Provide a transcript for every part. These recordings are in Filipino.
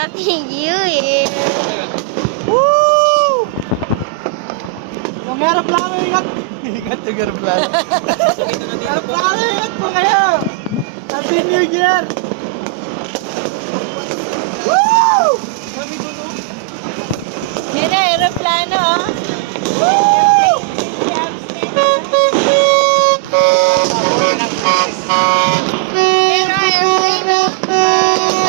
Happy New Year! Woo! Yung aeroplano, ingat! Ingat yung aeroplano. Aeroplano, ingat po kayo! Happy New Year! Woo! Yan na, aeroplano, oh. Woo! Pero airplane, oh.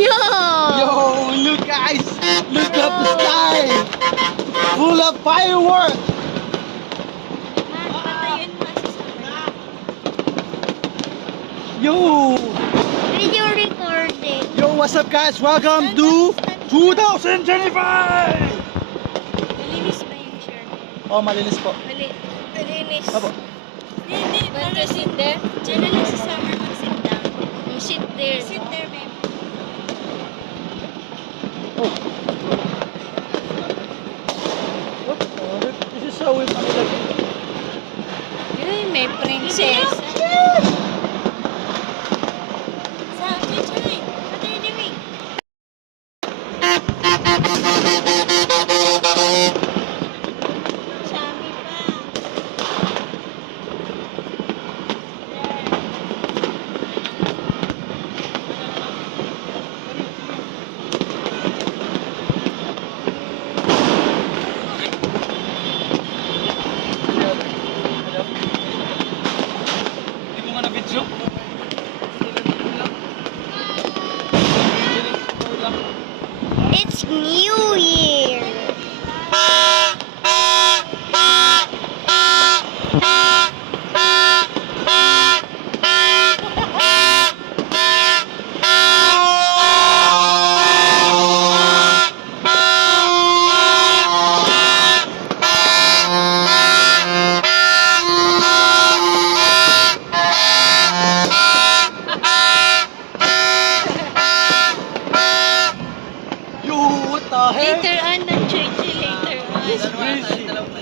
Yo! Yo, look guys! Look up the sky! Full of fireworks! Yo! Video recording. Yo, what's up guys? Welcome to 2025! Malinis ba yung shirt? Oh, malinis po. Malinis. Apo. Hindi, want to sit there? Diyan na lang sa summer mag-sit down. Sit there. Sit there, babe. Oh. What? Oh, this is so weird. Yun, may princess. Sam, Chuchoy, what are you doing? Chami pa. Hindi mo nga na-video? It's New Year. Yo, what the heck? Later on, ng church later on. It's crazy.